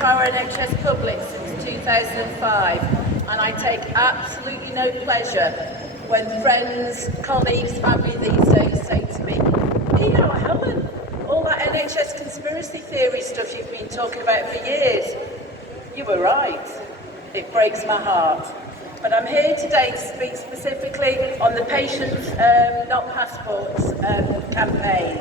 keep our NHS public since 2005, and I take absolutely no pleasure when friends, colleagues, family these days say to me, Helen, all that NHS conspiracy theory stuff you've been talking about for years. You were right. It breaks my heart. But I'm here today to speak specifically on the Patients Not Passports campaign.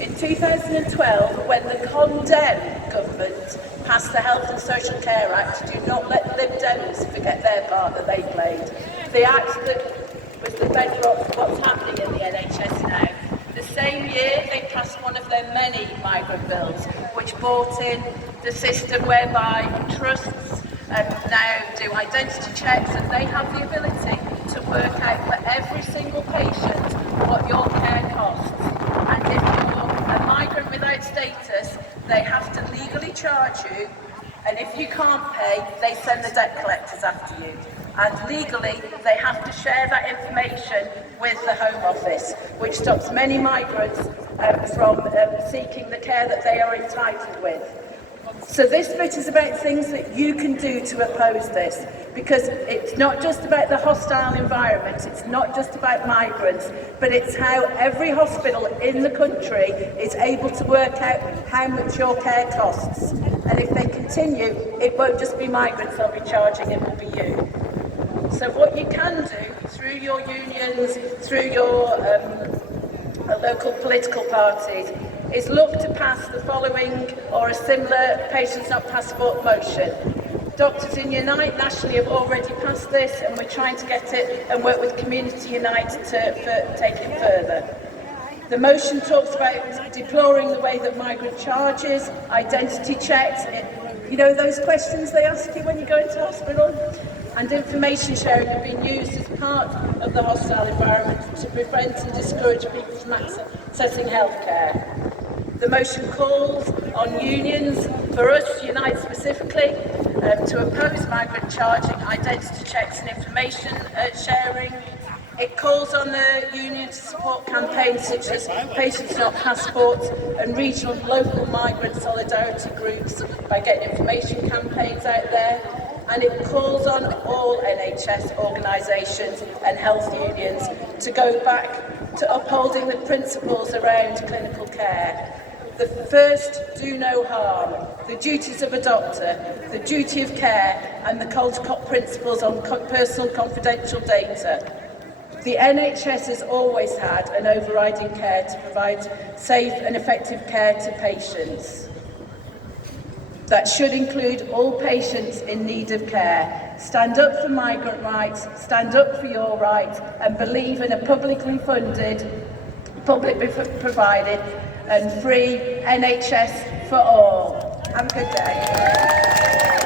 In 2012, when the Condemn government passed the Health and Social Care Act, do not let the Lib Dems forget their part that they played. The act that was the bedrock of what's happening in the NHS now. The same year, they passed one of their many migrant bills, which brought in the system whereby trusts now do identity checks, and they have the ability to work out for every single patient what your care costs. And if you're a migrant without status, they have to legally charge you, and if you can't pay, they send the debt collectors after you. And legally, they have to share that information with the Home Office, which stops many migrants from seeking the care that they are entitled with. So this bit is about things that you can do to oppose this, because it's not just about the hostile environment, it's not just about migrants, but it's how every hospital in the country is able to work out how much your care costs. And if they continue, it won't just be migrants they'll be charging, it will be you. So what you can do through your unions, through your local political parties, is look to pass the following or a similar Patients Not Passport motion. Doctors in Unite nationally have already passed this, and we're trying to get it and work with Community Unite to take it further. The motion talks about deploring the way that migrant charges, identity checks, those questions they ask you when you go into hospital, and information sharing have been used as part of the hostile environment to prevent and discourage people from accessing healthcare. The motion calls on unions, for us, Unite specifically, to oppose migrant charging, identity checks and information sharing. It calls on the union to support campaigns such as Patients Not Passports and regional and local migrant solidarity groups by getting information campaigns out there. And it calls on all NHS organisations and health unions to go back to upholding the principles around clinical care. The first, do no harm, the duties of a doctor, the duty of care, and the Caldecott principles on personal confidential data. The NHS has always had an overriding care to provide safe and effective care to patients. That should include all patients in need of care. Stand up for migrant rights, stand up for your rights, and believe in a publicly funded, publicly provided and free NHS for all. Have a good day.